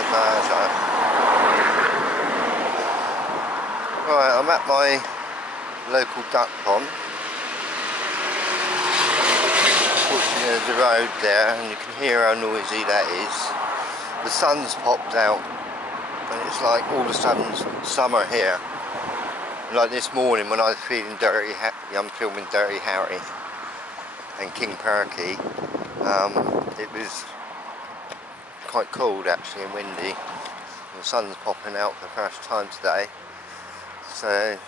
the flowers are. Right, I'm at my local duck pond. Fortunately there's a road there and you can hear how noisy that is. The sun's popped out and it's like all of a sudden summer here. Like this morning when I was feeling Dirty I'm filming Dirty Harry and King Perky. It was quite cold actually and windy. The sun's popping out for the first time today. So we're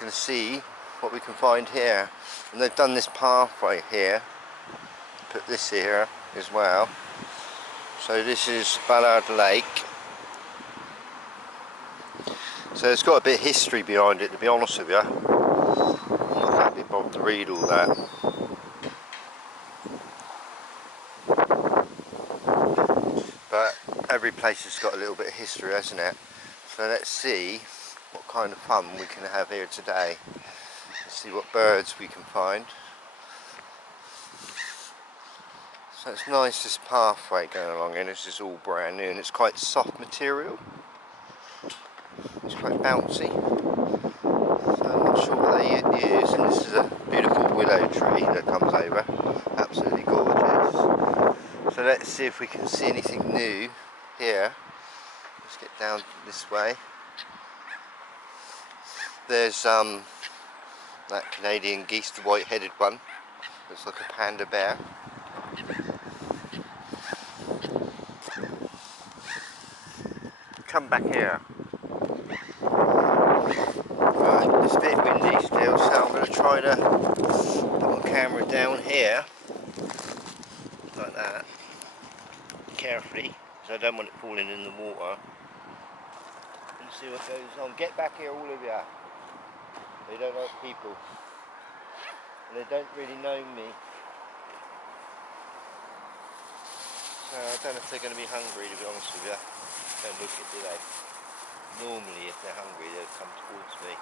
going to see what we can find here. And they've done this pathway here. Put this here as well. So this is Ballard Lake. So it's got a bit of history behind it, to be honest with you. I can't be bothered to read all that. But every place has got a little bit of history, hasn't it? So let's see what kind of fun we can have here today. Let's see what birds we can find. So it's nice, this pathway going along here. This is all brand new and it's quite soft material. It's quite bouncy. So I'm not sure what they use. And this is a beautiful willow tree that comes over. Absolutely gorgeous. So let's see if we can see anything new here. Let's get down this way. There's that Canadian geese, the white-headed one. Looks like a panda bear. Come back here. Right, it's a bit windy still, so I'm going to try to put my camera down here, like that, carefully, because I don't want it falling in the water. And see what goes on. Get back here, all of you. They don't like people, and they don't really know me. So I don't know if they're going to be hungry, to be honest with you. Don't look it, do they? Normally, if they're hungry, they'll come towards me.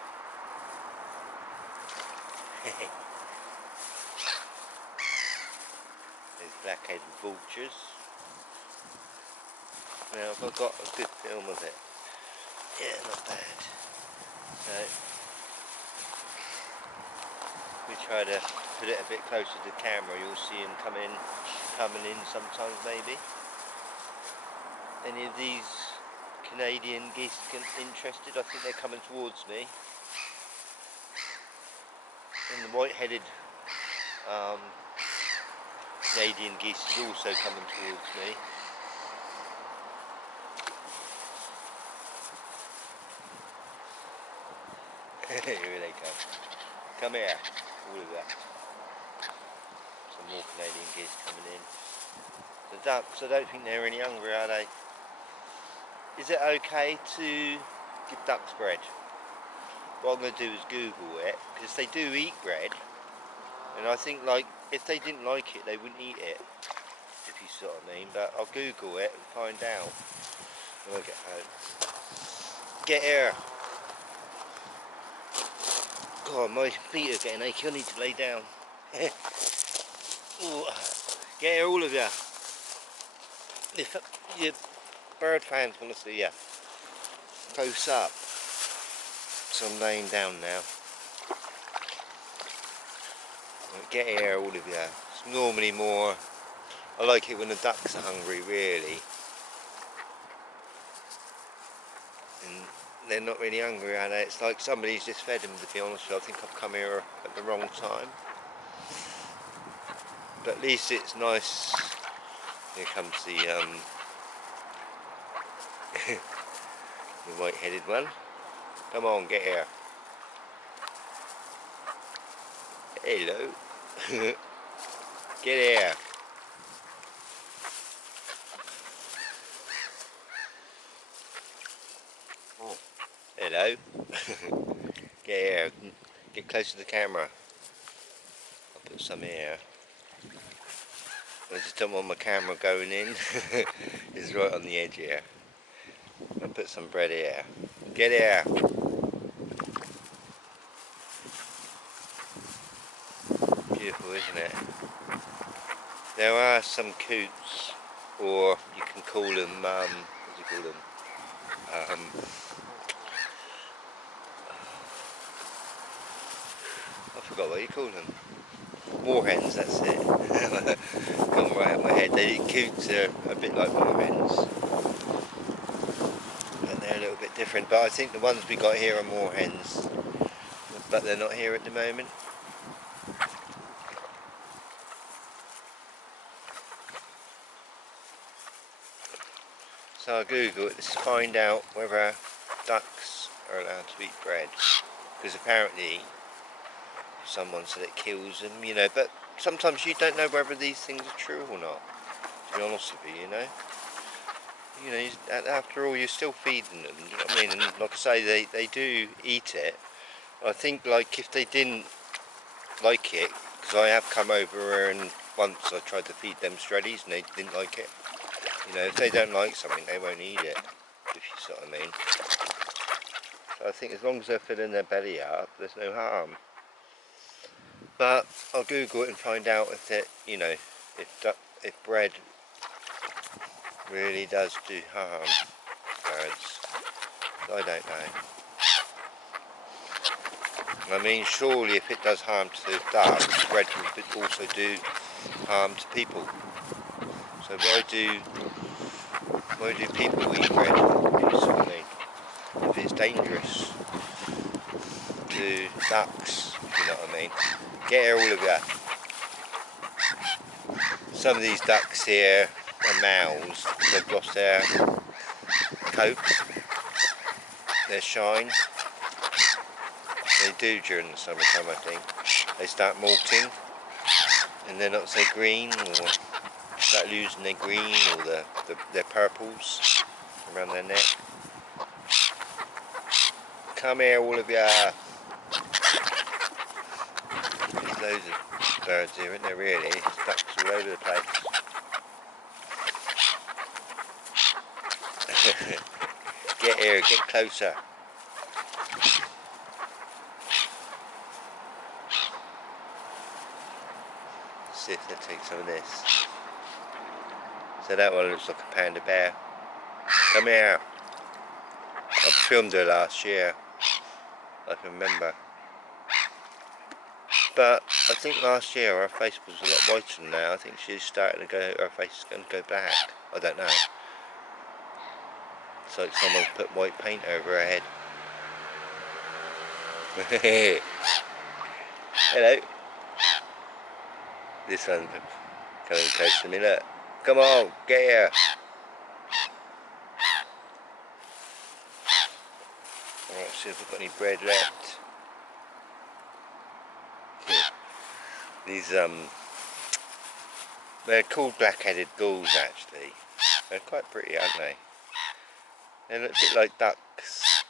There's black-headed vultures. Now, have I got a good film of it? Yeah, not bad. So, we try to put it a bit closer to the camera. You'll see them coming in sometimes, maybe. Any of these Canadian geese interested? I think they're coming towards me. And the white-headed Canadian geese is also coming towards me. Here they come. Come here, all of that. Some more Canadian geese coming in. The ducks, I don't think they're any hungry, are they? Is it okay to give ducks bread? What I'm going to do is Google it, because they do eat bread, and I think, like, if they didn't like it, they wouldn't eat it, if you see what I mean. But I'll Google it and find out when I get home. Get here. God, my feet are getting achy. I need to lay down. Ooh. Get here, all of you. If you bird fans want to see you close up. So I'm laying down now. Get here, all of you. It's normally more. I like it when the ducks are hungry, really. And they're not really hungry, are they? It's like somebody's just fed them, to be honest with you. I think I've come here at the wrong time. But at least it's nice. Here comes the the white-headed one. Come on, get here. Hello. Get here. Oh. Hello. Get here. Get close to the camera. I'll put some here. I just don't want my camera going in. It's right on the edge here. I'll put some bread here. Get here. Beautiful, isn't it? There are some coots or you can call them, what do you call them? I forgot what you call them. Moorhens, that's it. Come right out of my head. Coots are a bit like moorhens, but they're a little bit different. But I think the ones we got here are moorhens, but they're not here at the moment. So I googled it to find out whether ducks are allowed to eat bread, because apparently someone said it kills them, you know, but sometimes you don't know whether these things are true or not, to be honest with you, you know. You know, after all, you're still feeding them, you know what I mean? And like I say, they do eat it. I think, like, if they didn't like it, because I have come over and once I tried to feed them shreddies and they didn't like it. You know, if they don't like something, they won't eat it, if you see what I mean. So I think as long as they're filling their belly up, there's no harm. But I'll Google it and find out if it, you know, if bread really does do harm to birds. I don't know. I mean, surely if it does harm to ducks, bread will also do harm to people. So why do people eat bread? You see what I mean? If it's dangerous to ducks, if you know what I mean. Get here, all of you. Some of these ducks here are males. They've lost their coat, their shine. They do during the summertime, I think. They start molting and they're not so green, or start losing their green or their purples around their neck. Come here, all of you. There's loads of birds here, isn't there, really? There's ducks all over the place. Get here, get closer. Let's see if they take some of this. So that one looks like a panda bear. Come here. I filmed her last year, I can remember. But I think last year her face was a lot whiter than now. I think she's starting to go, her face is going to go black. I don't know. It's like someone's put white paint over her head. Hello. This one's coming close to me, look. Come on, get here. Alright, see if we've got any bread left. These, they're called black-headed gulls, actually. They're quite pretty, aren't they? They look a bit like ducks.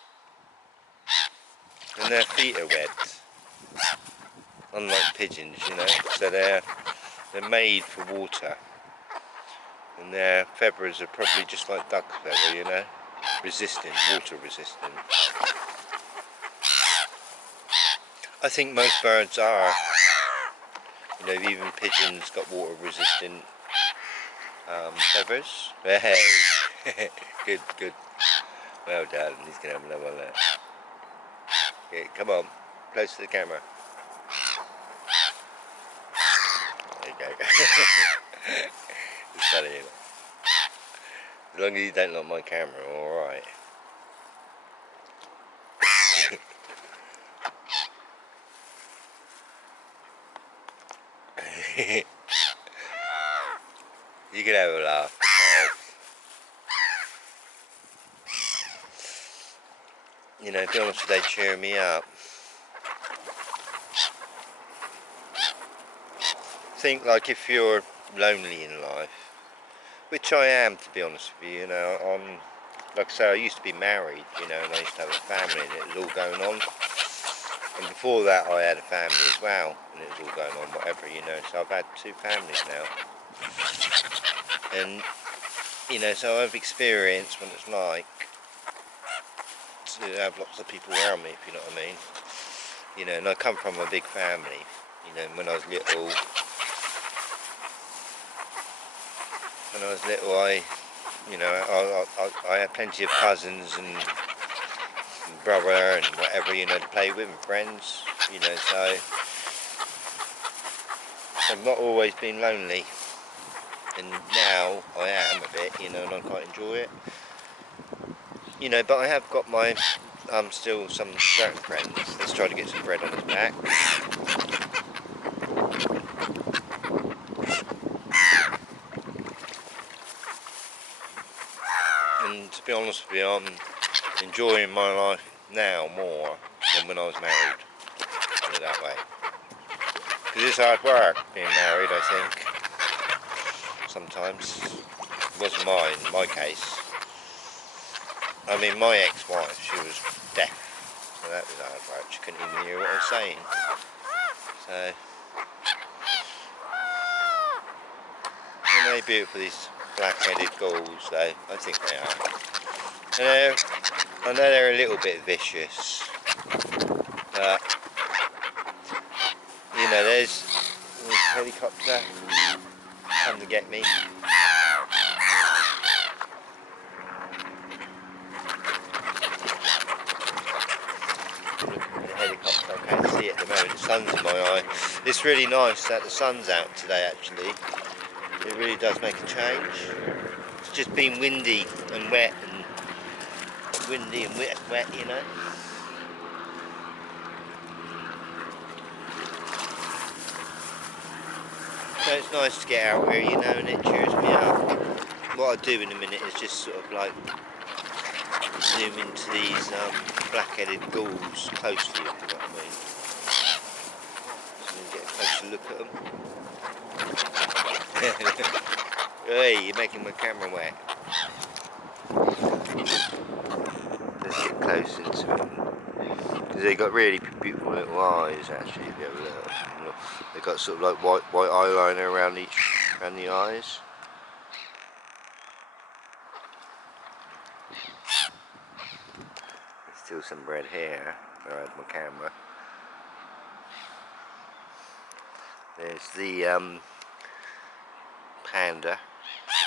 And their feet are webbed. Unlike pigeons, you know. So they're made for water. And their feathers are probably just like duck's feather, you know. Resistant, water resistant. I think most birds are. You know, even pigeons got water resistant feathers. Hey, good, good. Well done. He's gonna have another one there. Okay, come on, close to the camera. There you go. It's funny, you know. As long as you don't lock my camera, all right. You can have a laugh. You know, to be honest, they cheer me up. Think like if you're lonely in life, which I am, to be honest with you, you know, like I say, I used to be married, you know, and I used to have a family and it was all going on. And before that I had a family as well, and it was all going on, whatever, you know, so I've had 2 families now. And, you know, so I've experienced what it's like to have lots of people around me, if you know what I mean. You know, and I come from a big family, you know, when I was little. I when I was little, I had plenty of cousins and brother and whatever, to play with, and friends, so I've not always been lonely, and now I am a bit, and I quite enjoy it, but I have got my still some certain friends. Let's try to get some bread on his back. And to be honest with you, I'm enjoying my life now more than when I was married, put it that way. Because it's hard work being married, I think, sometimes. It wasn't mine, in my case. I mean, my ex-wife, she was deaf, so that was hard work. She couldn't even hear what I was saying. So, aren't they beautiful, these black-headed gulls, though? I think they are. I know they're a little bit vicious, but, there's a helicopter come to get me. The helicopter, I can't see it at the moment, the sun's in my eye. It's really nice that the sun's out today, actually. It really does make a change. It's just been windy and wet, wet, So it's nice to get out here, and it cheers me up. What I'll do in a minute is just sort of like zoom into these black-headed gulls closely, if you know what I mean. So you get a closer look at them. Hey, you're making my camera wet. Let's get close into them. Because they've got really beautiful little eyes, actually, if you have a look. They've got sort of like white eyeliner around the eyes. There's still some red hair where I had my camera. There's the panda,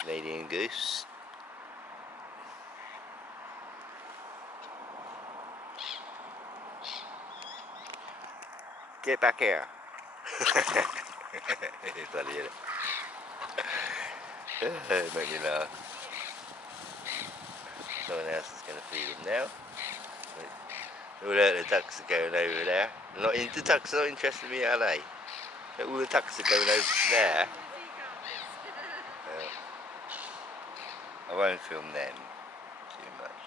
Canadian goose. Get back here. It's funny, isn't it? Make me laugh. Someone else is going to feed him now. All the ducks are going over there. The ducks are not interested in me, are they? All the ducks are going over there. I won't film them too much,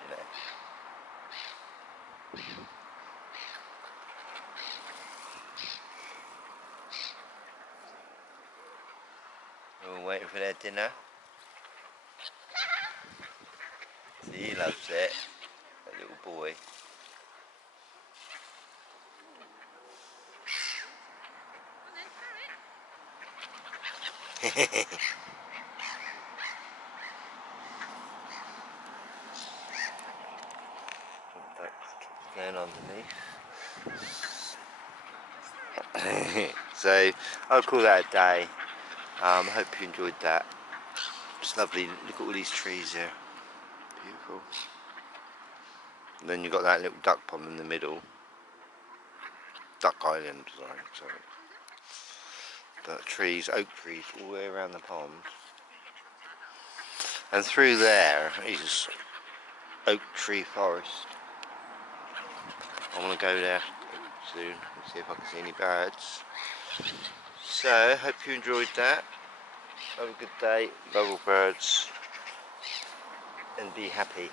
We're waiting for their dinner. See, he loves it, that little boy. Going underneath. So I'll call that a day. I hope you enjoyed that. It's lovely. Look at all these trees here. Beautiful. And then you've got that little duck pond in the middle. Duck Island, sorry. But trees, oak trees, all the way around the pond. And through there is oak tree forest. I want to go there soon and see if I can see any birds. So, hope you enjoyed that. Have a good day, love all birds, and be happy.